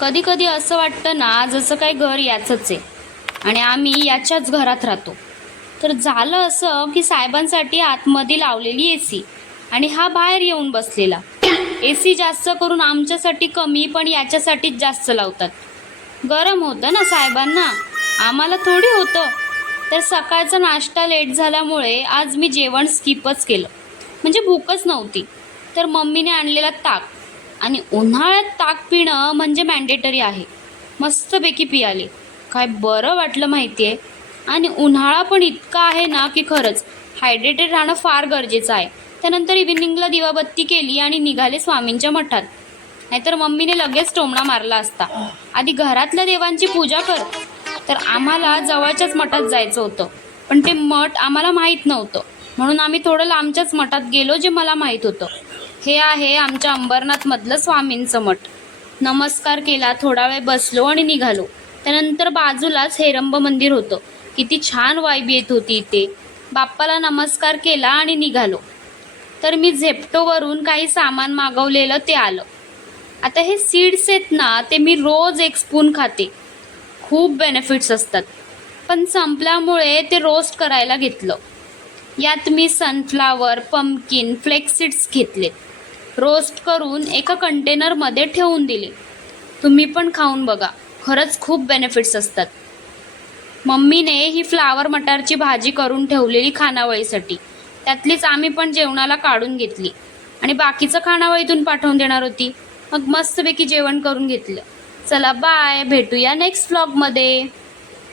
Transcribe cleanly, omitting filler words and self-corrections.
कधी कधी असं वाटतं ना, जसं काय घर याचंच आहे आणि आम्ही याच्याच घरात राहतो. तर झालं असं की साहेबांसाठी आतमध्ये लावलेली AC आणि हा बाहेर येऊन बसलेला. AC जास्त करून आमच्यासाठी कमी, पण याच्यासाठीच जास्त लावतात. गरम होतं ना साहेबांना, आम्हाला थोडी होतं. तर सकाळचा नाश्ता लेट झाल्यामुळे आज मी जेवण स्किपच केलं. म्हणजे भूकच नव्हती. तर मम्मीने आणलेला ताक, आणि उन्हाळ्यात ताक पिणं म्हणजे मॅन्डेटरी आहे. मस्तपैकी पियाले. काय बरं वाटलं माहिती आहे. आणि उन्हाळा पण इतका आहे ना की खरंच हायड्रेटेड राहणं फार गरजेचं आहे. त्यानंतर इव्हिनिंगला दिवाबत्ती केली आणि निघाले स्वामींच्या मठात. नाहीतर मम्मीने लगेच टोमणा मारला असता, आधी घरातल्या देवांची पूजा कर. तर आम्हाला जवळच्याच मठात जायचं होतं, पण ते मठ आम्हाला माहीत नव्हतं. म्हणून आम्ही थोडं लांबच्याच मठात गेलो, जे मला माहीत होतं. हे आहे आमच्या अंबरनाथमधलं स्वामींचं मठ. नमस्कार केला, थोडा वेळ बसलो आणि निघालो. त्यानंतर बाजूलाच हेरंब मंदिर होतं. किती छान वाईब येत होती इथे. बाप्पाला नमस्कार केला आणि निघालो. तर मी झेप्टोवरून काही सामान मागवलेलं ते आलं. आता हे सीड्स आहेत ना, ते मी रोज 1 स्पून खाते. खूप बेनिफिट्स असतात. पण संपल्यामुळे ते रोस्ट करायला घेतलं. यात मी सनफ्लावर, पंपकिन, फ्लेक्स सीड्स घेतले. रोस्ट करून एका कंटेनरमध्ये ठेवून दिले. तुम्ही पण खाऊन बघा, खरंच खूप बेनिफिट्स असतात. मम्मीने ही फ्लावर मटारची भाजी करून ठेवलेली खानावळीसाठी. त्यातलीच आम्ही पण जेवणाला काढून घेतली आणि बाकीचं खानावळीतून पाठवून देणार होती. मग मस्तपैकी जेवण करून घेतलं. चला बाय, भेटूया नेक्स्ट व्लॉगमध्ये.